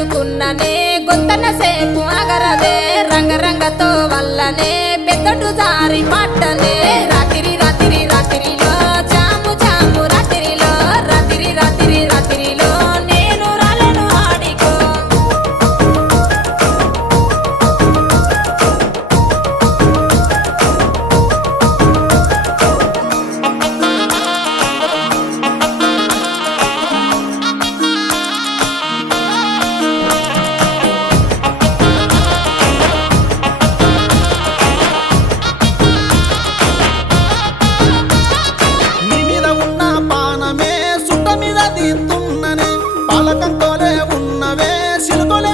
ఎత్తుకున్ననే గొంతన సేపు అగరదే రంగరంగతో వల్లనే పెద్దటు జారి పట్టనే రాత్రి రాత్రి రాత్రిలో జాము జాము రాత్రిలో రాత్రి రాత్రి రాత్రిలో నేను రాలను ఆడికో నీ మీద ఉన్న పానమే సుట్ట మీద తీస్తున్ననే పాలకంతోనే ఉన్నవే సిలుకొలే